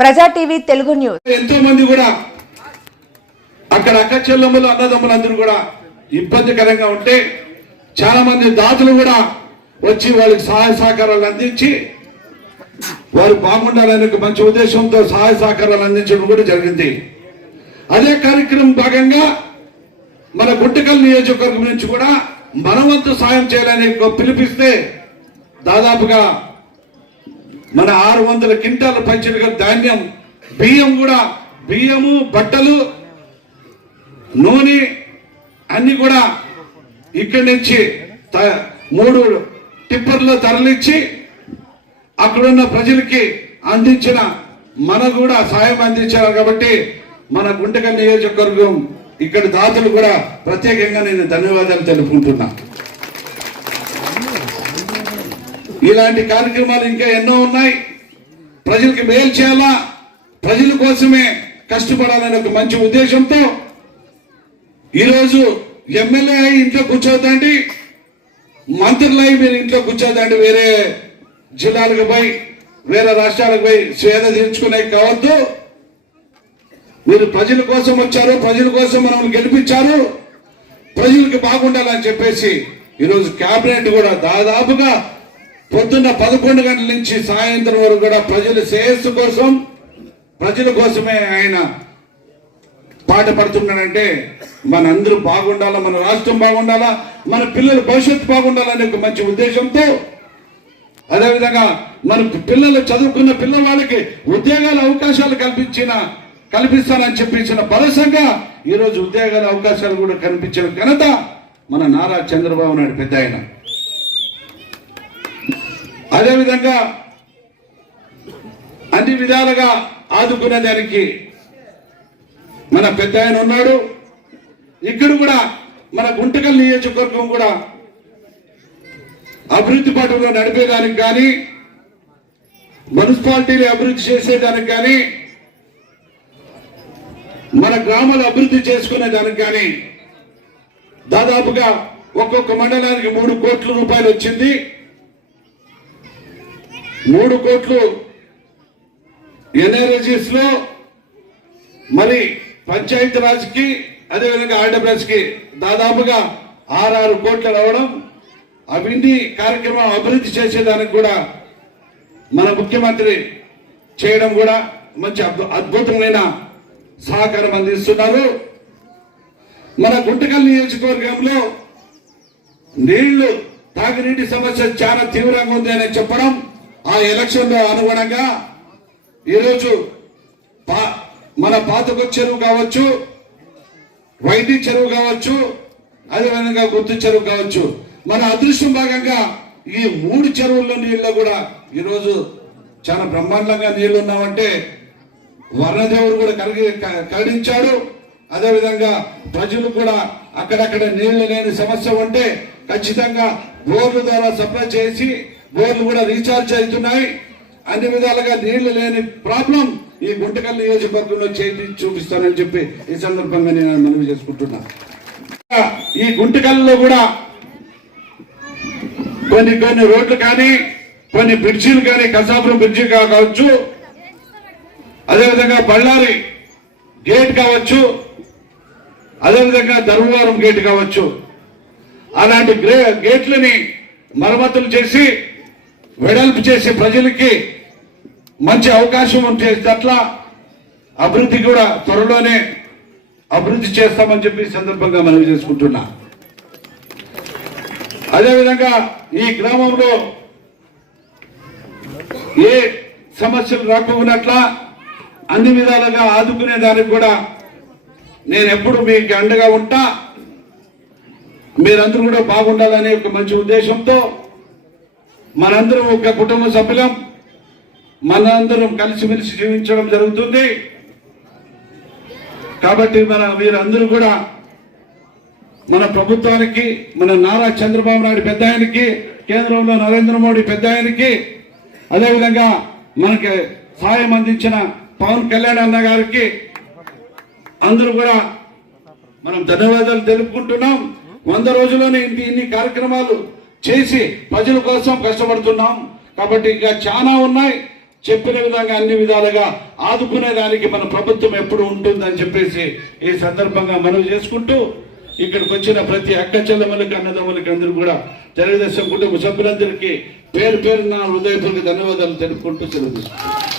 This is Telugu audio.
ప్రజా టీవీ తెలుగు న్యూస్. ఎంతో మంది కూడా అక్కడ అక్క చెల్లెమ్మలు అన్నదమ్ములందరూ కూడా ఇబ్బందికరంగా ఉంటే చాలా మంది దాతలు కూడా వచ్చి వాళ్ళకి సహాయ సహకారాలు అందించి వారు బాగుండాలనే మంచి ఉద్దేశంతో సహాయ సహకారాలు అందించడం కూడా జరిగింది. అదే కార్యక్రమం భాగంగా మన గుంటకల్ నియోజకవర్గం నుంచి కూడా మనవంతు సాయం చేయాలని పిలిపిస్తే దాదాపుగా మన 600 క్వింటాల పైచలుగా ధాన్యం, బియ్యం కూడా, బియ్యము, బట్టలు, నూనె అన్ని కూడా ఇక్కడి నుంచి 3 టిప్పర్లో తరలించి అక్కడున్న ప్రజలకి అందించిన మనకు కూడా సాయం అందించారు. కాబట్టి మన గుంటకల్ నియోజకవర్గం ఇక్కడ దాతలు కూడా ప్రత్యేకంగా నేను ధన్యవాదాలు తెలుపుకుంటున్నా. ఇలాంటి కార్యక్రమాలు ఇంకా ఎన్నో ఉన్నాయి. ప్రజలకి మేలు చేయాలా, ప్రజల కోసమే కష్టపడాలనే ఒక మంచి ఉద్దేశంతో ఈరోజు ఎమ్మెల్యే అయి ఇంట్లో కూర్చోదండి, మంత్రులు అయి మీరు ఇంట్లో కూర్చోదండి, వేరే జిల్లాలకు పోయి వేరే రాష్ట్రాలకు పోయి స్వేద తీర్చుకునే కావద్దు. మీరు ప్రజల కోసం వచ్చారు, ప్రజల కోసం మనం గెలిపించారు, ప్రజలకు బాగుండాలని చెప్పేసి ఈరోజు కేబినెట్ కూడా దాదాపుగా పొద్దున్న 11 గంటల నుంచి సాయంత్రం వరకు కూడా ప్రజల శ్రేయస్సు కోసం, ప్రజల కోసమే ఆయన పాట పడుతున్నాడంటే మనందరూ బాగుండాలా, మన రాష్ట్రం బాగుండాలా, మన పిల్లల భవిష్యత్తు బాగుండాలనే ఒక మంచి ఉద్దేశంతో, అదేవిధంగా మన పిల్లలు చదువుకున్న పిల్లవాళ్ళకి ఉద్యోగాల అవకాశాలు కల్పిస్తానని చెప్పించిన భరోసాగా ఈరోజు ఉద్యోగాల అవకాశాలు కూడా కల్పించిన ఘనత మన నారా చంద్రబాబు నాయుడు పెద్ద ఆయన. అదేవిధంగా అన్ని విధాలుగా ఆదుకునే దానికి మన పెద్ద ఆయన ఉన్నాడు. ఇక్కడ కూడా మన గుంటకల్ నియోజకవర్గం కూడా అభివృద్ధి పట్టులో నడిపేదానికి కానీ, మున్సిపాలిటీని అభివృద్ధి చేసేదానికి కానీ, మన గ్రామాలు అభివృద్ధి చేసుకునే దానికి కానీ దాదాపుగా ఒక్కొక్క మండలానికి 3 కోట్ల రూపాయలు వచ్చింది. 3 కోట్లు ఎన్ఆర్ఎస్ఎస్ లో, మరి పంచాయతీ రాజ్ కి, అదేవిధంగా ఆర్డబ్ల్యూఎస్ కి దాదాపుగా 6 కోట్లు రావడం, అవన్నీ కార్యక్రమం అభివృద్ధి చేసేదానికి కూడా మన ముఖ్యమంత్రి చేయడం కూడా మంచి అద్భుతమైన సహకారం అందిస్తున్నారు. మన గుంటకల్ నియోజకవర్గంలో తాగునీటి సమస్య చాలా తీవ్రంగా ఉంది అని చెప్పడం, ఆ ఎలక్షన్ లో అనుగుణంగా ఈరోజు మన పాతకొ చెరువు కావచ్చు, వైటి చెరువు కావచ్చు, అదేవిధంగా గుర్తు చెరువు కావచ్చు, మన అదృష్టం భాగంగా ఈ 3 చెరువుల్లో నీళ్ళు కూడా ఈరోజు చాలా బ్రహ్మాండంగా నీళ్లు ఉన్నామంటే వర్ణదేవుడు కూడా కలిగించాడు. అదేవిధంగా ప్రజలు కూడా అక్కడక్కడ నీళ్లు లేని సమస్య ఉంటే ఖచ్చితంగా బోర్ల ద్వారా సప్లై చేసి బోర్లు కూడా రీఛార్జ్ అవుతున్నాయి. అన్ని విధాలుగా నీళ్లు లేని ప్రాబ్లం ఈ గుంటకల్ నియోజకవర్గంలో చేసి చూపిస్తానని చెప్పి ఈ సందర్భంగా నేను మనవి చేసుకుంటున్నా. ఈ గుంటకల్లో కూడా కొన్ని రోడ్లు కానీ, కొన్ని బ్రిడ్జీలు కానీ, కసాపురం బ్రిడ్జి కావచ్చు, అదేవిధంగా బళ్ళారి గేట్ కావచ్చు, అదేవిధంగా ధర్మవరం గేట్ కావచ్చు, అలాంటి గేట్లని మరమ్మతులు చేసి వెడల్పు చేసి ప్రజలకి మంచి అవకాశం ఉంచేటట్ల అభివృద్ధి కూడా త్వరలోనే అభివృద్ధి చేస్తామని చెప్పి సందర్భంగా మనవి చేసుకుంటున్నా. అదేవిధంగా ఈ గ్రామంలో ఏ సమస్యలు రాకున్నట్ల అన్ని విధాలుగా ఆదుకునే దానికి కూడా నేను ఎప్పుడు మీకు అండగా ఉంటా. మీరందరూ కూడా బాగుండాలనే ఒక మంచి ఉద్దేశంతో మనందరం ఒక కుటుంబ సభ్యులం, మనందరం కలిసిమెలిసి జీవించడం జరుగుతుంది. కాబట్టి మీరందరూ కూడా మన ప్రభుత్వానికి, మన నారా చంద్రబాబు నాయుడు పెద్ద ఆయనకి, కేంద్రంలో నరేంద్ర మోడీ పెద్ద ఆయనకి, అదేవిధంగా మనకి సాయం అందించిన పవన్ కళ్యాణ్ అన్న గారికి అందరూ కూడా మనం ధన్యవాదాలు తెలుపుకుంటున్నాం. 100 రోజుల్లోనే ఇన్ని కార్యక్రమాలు చేసి ప్రజల కోసం కష్టపడుతున్నాం. కాబట్టి ఇంకా చాలా ఉన్నాయి. చెప్పిన విధంగా అన్ని విధాలుగా ఆదుకునేదానికి మన ప్రభుత్వం ఎప్పుడు ఉంటుందని చెప్పేసి ఈ సందర్భంగా మనవి చేసుకుంటూ ఇక్కడికి వచ్చిన ప్రతి అక్క చెల్లెమ్మలకి అన్నదమ్ములకి అందరూ కూడా తెలుగుదేశం కుటుంబ సభ్యులందరికీ పేరు పేరున హృదయపూర్వక ధన్యవాదాలు తెలుపుకుంటూ సెలవు తీసుకుంటాం.